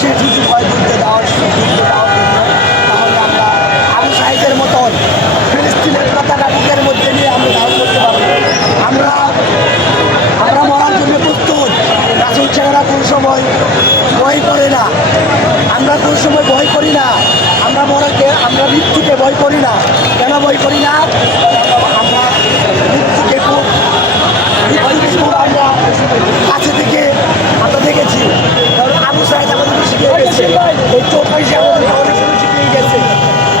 সেই সুযোগ হয় যুদ্ধে দেওয়ার তাহলে আমরা আবু সাইডের মতন ফিলিস্তিনের পতাকা বুকের মধ্যে নিয়ে আমরা ধারণ করতে পারব। আমরা আমরা মরার জন্য প্রস্তুত। রাসুল ছেলেরা কোন সময় ভয় করে না। আমরা কোন সময় ভয় করি না। আমরা মরাকে, আমরা মৃত্যুকে ভয় করি না। কেন ভয় করি না আমরা মৃত্যুকে খুব মৃত্যুকে খুব আমরা কাছে থেকে আমরা দেখেছি কারণ আবু সাহেব আমাদেরকে শিখিয়ে ওই চব্বিশে আমাদের অনেক কিছু শিখিয়ে গেছে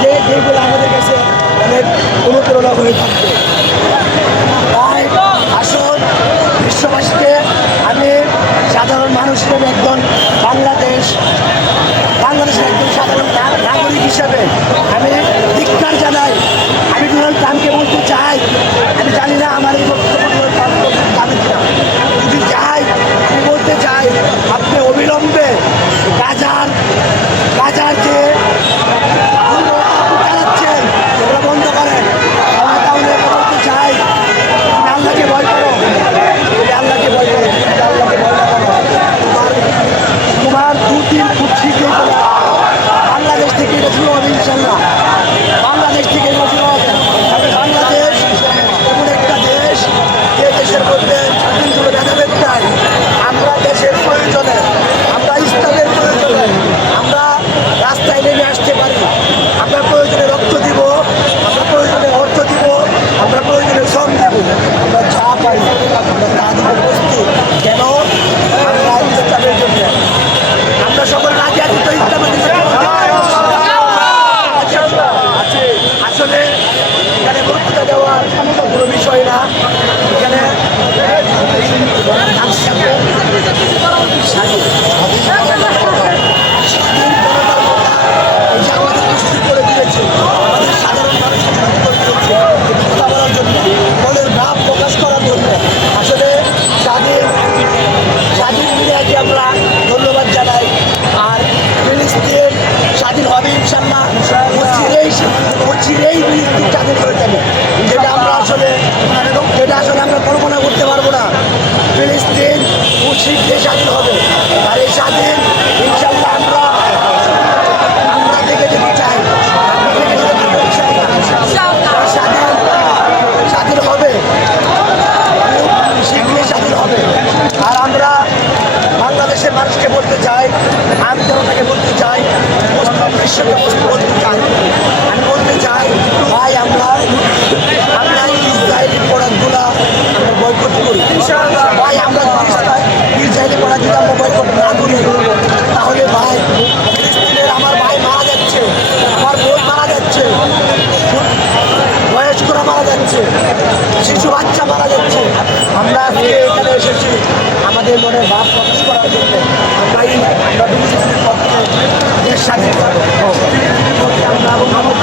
যে যেগুলো আমাদের কাছে অনেক অনুপ্রেরণা হয়ে থাকবে তাই আসুন বিশ্ববাসীকে আমি সাধারণ মানুষ হিসেবে একজন বাংলাদেশ বাংলাদেশের একজন সাধারণ নাগরিক হিসেবে আমি ধিক্কার জানাই আমি ডোনাল্ড ট্রাম্পকে বলতে চাই আমি জানি না আমার এই বক্তব্য ডোনাল্ড ট্রাম্প বলতে যাবে কিনা যদি যাই আমি বলতে চাই আপনি অবিলম্বে গাজার গাজার যে চালাচ্ছেন ওগুলো বন্ধ করেন আমরা তাহলে বলতে চাই তুমি আল্লাহকে ভয় করো তুমি আল্লাহকে ভয় করো তুমি আল্লাহকে ভয় না করো তোমার তোমার দু তিন ফুট শিখে বাংলাদেশ থেকে এটা শুরু হবে ইনশাল্লাহ বাংলাদেশ থেকে এটা শুরু হবে তবে বাংলাদেশ এমন একটা দেশ যে দেশের মধ্যে ভেদাভেদ নাই আমরা দেশের প্রয়োজনে আমরা ইসলামের প্রয়োজনে আমরা রাস্তায় নেমে আসতে পারি আমরা প্রয়োজনে রক্ত দিব আমরা প্রয়োজনে অর্থ দিব আমরা প্রয়োজনে শ্রম দিব আমরা যা পাই আমরা তা দিব প্রস্তুত কেন আমরা ইসলামের জন্য আমরা সকল রাজি আছি তো ইসলামের জন্য আসলে এখানে বক্তৃতা দেওয়ার কোনো বিষয় না এখানে এই যে আমাদেরকে সুযোগ করে দিয়েছে আমাদের সাধারণ মানুষকে সুযোগ করে দিয়েছে কথা বলার জন্য মনের ভাব প্রকাশ করার জন্য আসলে স্বাধীন স্বাধীন মিডিয়াকে আমরা ধন্যবাদ জানাই আর ফিলিস্তিন স্বাধীন যাবে যেটা আমরা আসলে যেটা আসলে আমরা কল্পনা করতে পারব না। ফিলিস্তিন খুব স্বাধীন হবে। আর এই স্বাধীন ইনশাল্লাহ আমরা আমরা দেখে যেতে চাই। স্বাধীন স্বাধীন হবে। শীঘ্রই স্বাধীন হবে। আর আমরা বাংলাদেশের মানুষকে বলতে চাই আমি জনতাকে চাই মুসলিম বলতে চাই। আমি বলতে চাই, ভাই, আমরা আমরা ইসরায়েলি প্রোডাক্টগুলো আমরা বয়কট করি। ভাই, আমরা যদি ইসরা- ইসরায়েলি প্রোডাক্ট যদি আমরা বয়কট না করি। তাহলে ভাই, ফিলিস্তিনের আমার ভাই মারা যাচ্ছে, আমার বোন মারা যাচ্ছে, বয়স্করা মারা যাচ্ছে, শিশু বাচ্চা মারা যাচ্ছে। আমরা আজকে এখানে এসেছি, আমাদের মনের ভাব প্রকাশ করার জন্য। আমরা আমরা দেশ স্বাধীন আমরা